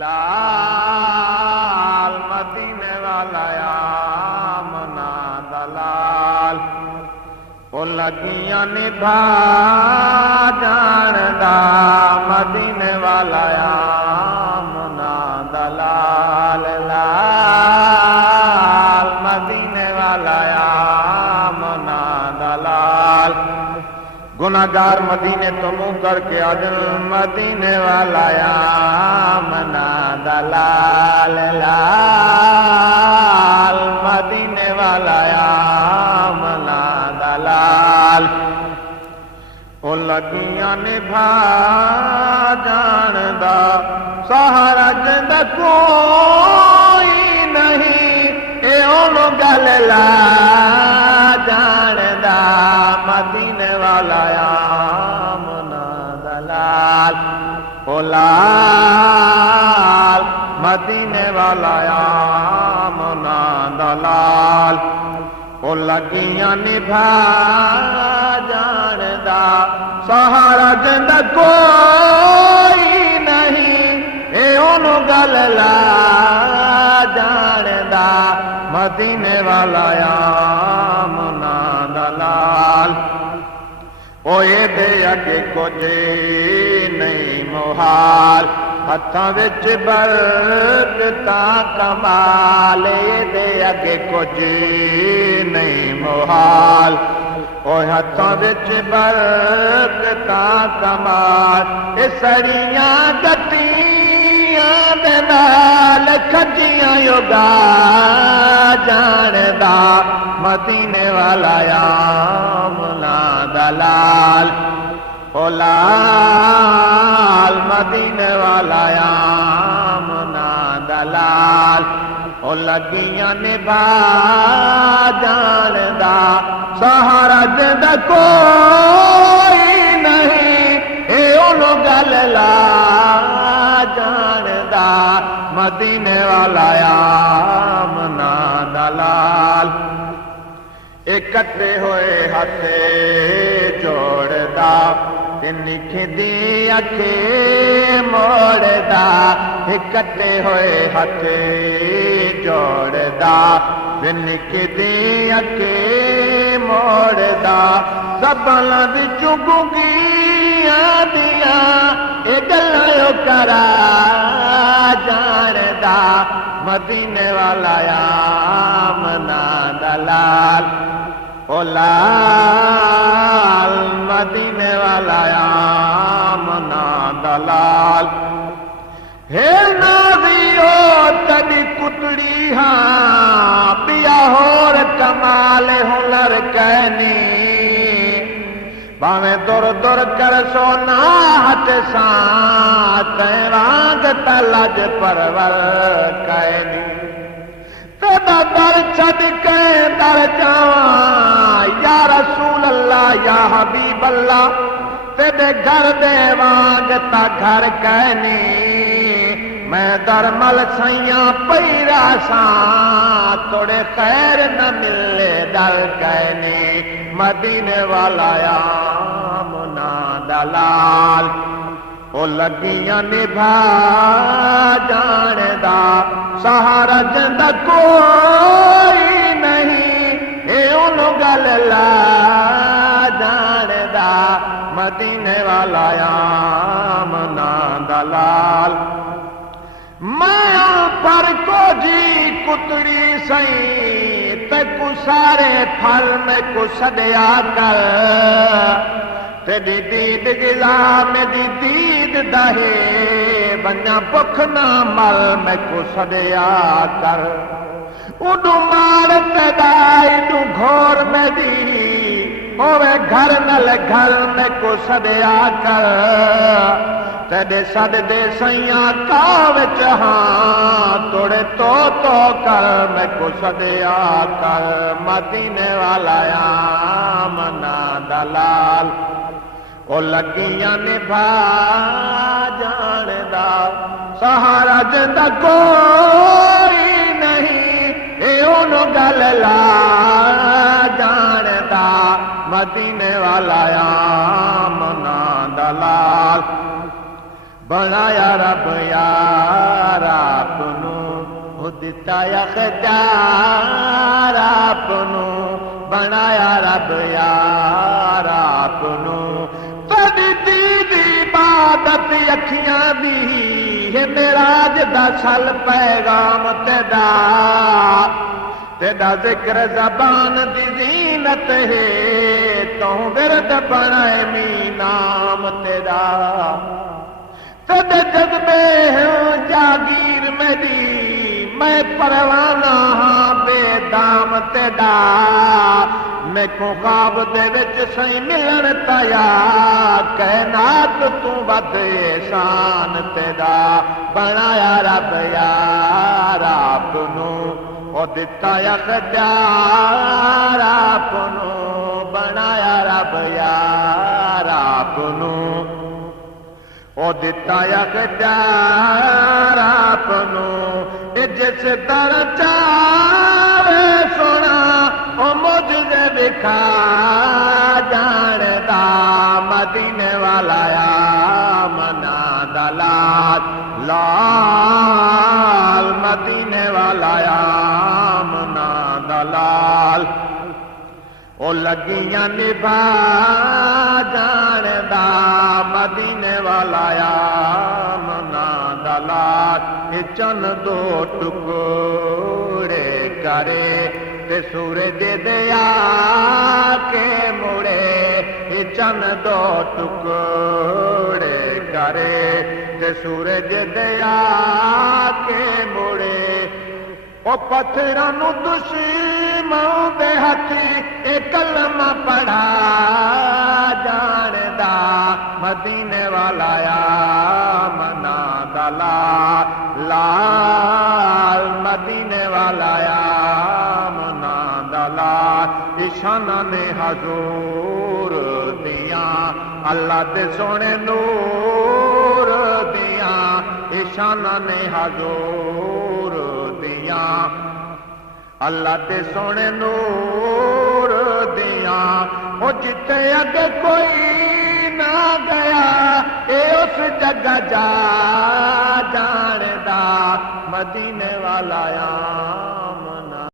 لال مدینے والا یا منا دلال او لگیاں نبھا جاندا مدینے والا یا منا دلال لال مدینے والا یا منا دلال گناہگار مدینے تو منہ کر کے آجن مدینے والا یا منا دلال لال مدینے والا یا منا دلال او لگیاں نبھا جاندا سہارا جند کوئی نہیں اے اونوں گل لا جاندا مدینے والا یا منا دلال او لال مدینے والا یا منا دلال او لگیاں نبھا جاندا سہارا جند کوئی نہیں اے اونوں گل لا جاندا مدینے والا یا منا دلال اوے دے اگے کچھ نہیں محال ہتھاں وچ برکتاں کمال دے اگے کچھ نہیں محال اوے ہتھاں وچ برکتاں کمال اے سڑیاں گٹیاں دے نال کھجیاں یوگا جاندا مدینے والا یا منا دلال او لال مدینے والا یا منا دلال او لگیاں نبھا جاندا سہارا جند کوئی نہیں اے اونوں گل لا جاندا مدینے والا یا منا دلال اکٹھے ہوئے ہاتھ جوڑدا نکھدی اکھے موڑدا اکٹھے ہوئے ہاتھ جوڑدا نکھدی اکھے موڑدا سبھاں وچوں گنگیاں دیاں اے گلاں کرا جاندا مدینے والا یا منا دلال او لال مدینے والا یا منا دلال ہے نازیو تبھی کتڑی ہاں پیا ہور کمال ہنر کہنی باویں دور دور کر سونا ہاتھ سان تیں وانگ تلج پرور کہنی تیرا در چھڈ کے در جاواں یا رسول اللہ یا حبیب اللہ تیرے گھر دے وانگ تا گھر کہنی میں در مل سیاں پیرا ساں توڑے خیر نہ ملے در کہنی مدینے والا یا منا دلال او لگیاں نبھا جاندا سہارا جند کوئی نہیں اے اونوں گل لا جاندا مدینے والا یا منا دلال میں پر کو جی کتڑی سئی تے کو سارے پھل میں کو سدیا کر تیری دید گلا میری دید دہے بنیا بکھ نہ مل میں کو سدیا کر اڈو مار تدائی ڈو گھور میں دی ہوئے گھر نل گھر میں کو سدیا کر تیرے سد دے سیاں کاو چہاں توڑے تو کر میں کو سدیا کر مدینے والا یا منا دلال او لگیاں نبھا جاندا سہارا جند کوئی نہیں اے اونوں گل لا جاندا مدینے والا یا منا دلال بنایا رب یا دتا اختیار آپ نو بنایا رب یار آپ نو دی عبادت اکھیاں دی ہے معراج دا سل پیغام تیدا ذکر زبان دی زینت ہے تو ورد بنائے می نام تیدا تیدے جذبے ہوں جاگیر میری میں پروانہ ہاں بے دام تیدا میں کو خواب دے وچ سائیں ملن تایا کائنات تو ود احسان تیدا بنایا رب یار آپ نو او دتا اختیار آپ نو بنایا رب یار آپ نو او دتا اختیار آپ نو جس در چاوے سونا او معجزے دکھا جاندا مدینے والا یا منا دلال لال مدینے والا یا منا دلال او لگیاں نبھا جاندا مدینے والا یا منا دلال چن دو ٹکڑے کرے تے سورج دیا کے مڑے چن دو ٹکڑے کرے تے سورج دیا کے مڑے او پتھراں نو دشمن دے ہتھی اے کلمہ پڑھا جاندا مدینے والا یا منا دلال لال مدینے والا یا منا دلال اشانہ نے حضور دیاں اللہ دے سونے نور دیاں اشانہ نے حضور دیاں اللہ دے سونے نور دیاں او جتے اگے کوئی نہ گیا اے اس جگہ جا جاندا مدینے والا یا